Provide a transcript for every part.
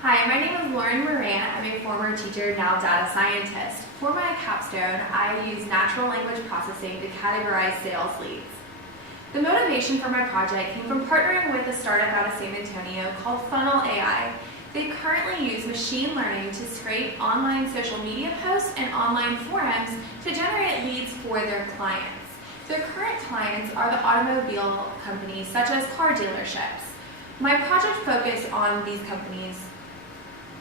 Hi, my name is Moran. I'm a former teacher, now data scientist. For my capstone, I use natural language processing to categorize sales leads. The motivation for my project came from partnering with a startup out of San Antonio called Funnel AI. They currently use machine learning to scrape online social media posts and online forums to generate leads for their clients. Their current clients are the automobile companies such as car dealerships. My project focused on these companies,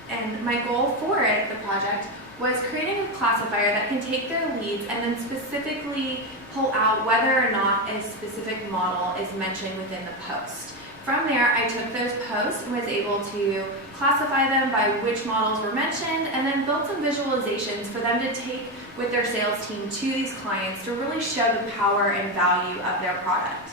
and my goal for the project was creating a classifier that can take their leads and then specifically pull out whether or not a specific model is mentioned within the post. From there, I took those posts and was able to classify them by which models were mentioned and then built some visualizations for them to take with their sales team to these clients to really show the power and value of their product.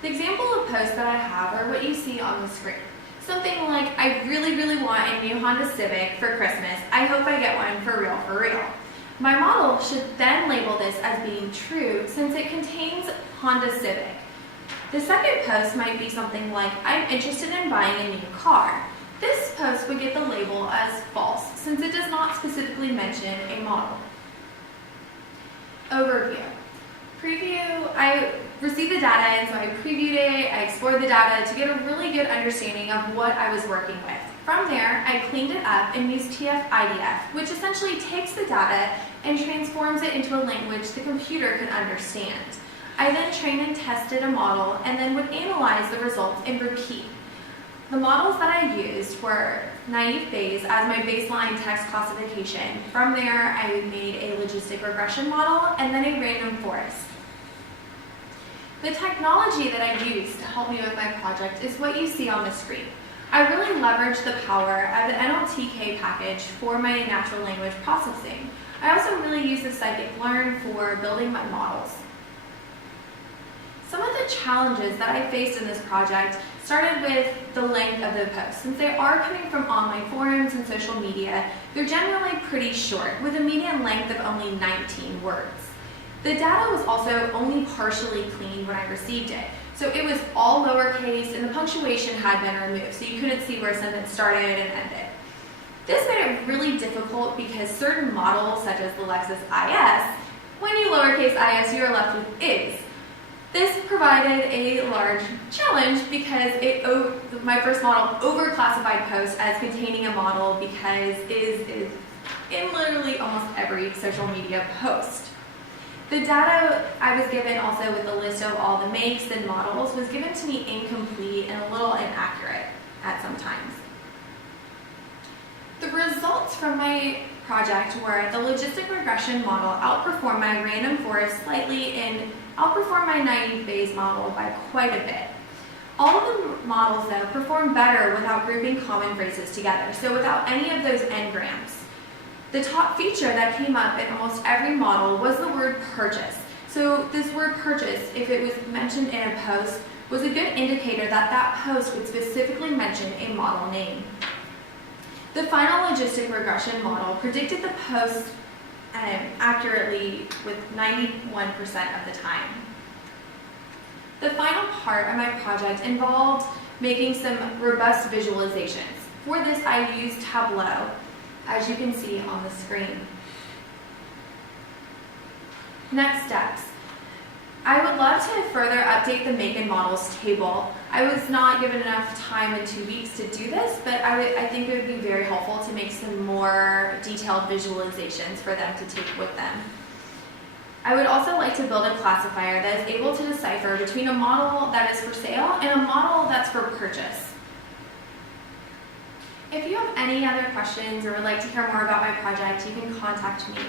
The example of posts that I have are what you see on the screen. Something like, I really want a new Honda Civic for Christmas. I hope I get one for real. My model should then label this as being true since it contains Honda Civic. The second post might be something like, I'm interested in buying a new car. This post would get the label as false since it does not specifically mention a model. Overview. Preview, I received the data and so I previewed it, I explored the data to get a really good understanding of what I was working with. From there, I cleaned it up and used TF-IDF, which essentially takes the data and transforms it into a language the computer can understand. I then trained and tested a model and then would analyze the results and repeat. The models that I used were naive Bayes as my baseline text classification. From there, I made a logistic regression model and then a random forest. The technology that I used to help me with my project is what you see on the screen. I really leveraged the power of the NLTK package for my natural language processing. I also really used the scikit-learn for building my models. Some of the challenges that I faced in this project started with the length of the posts. Since they are coming from online forums and social media, they're generally pretty short, with a median length of only 19 words. The data was also only partially cleaned when I received it. So it was all lowercase and the punctuation had been removed, so you couldn't see where a sentence started and ended. This made it really difficult because certain models, such as the Lexus IS, when you lowercase is, you are left with is. This provided a large challenge because my first model overclassified posts as containing a model because is in literally almost every social media post. The data I was given also with the list of all the makes and models was given to me incomplete and a little inaccurate at some times. The results from my project were the logistic regression model outperformed my random forest slightly and outperformed my naive Bayes model by quite a bit. All of the models, though, performed better without grouping common phrases together, so without any of those n-grams. The top feature that came up in almost every model was the word purchase. So this word purchase, if it was mentioned in a post, was a good indicator that that post would specifically mention a model name. The final logistic regression model predicted the post accurately with 91% of the time. The final part of my project involved making some robust visualizations. For this, I used Tableau, as you can see on the screen. Next steps. I would love to further update the make and models table. I was not given enough time in 2 weeks to do this, but I think it would be very helpful to make some more detailed visualizations for them to take with them. I would also like to build a classifier that is able to decipher between a model that is for sale and a model that's for purchase. If you have any other questions or would like to hear more about my project, you can contact me.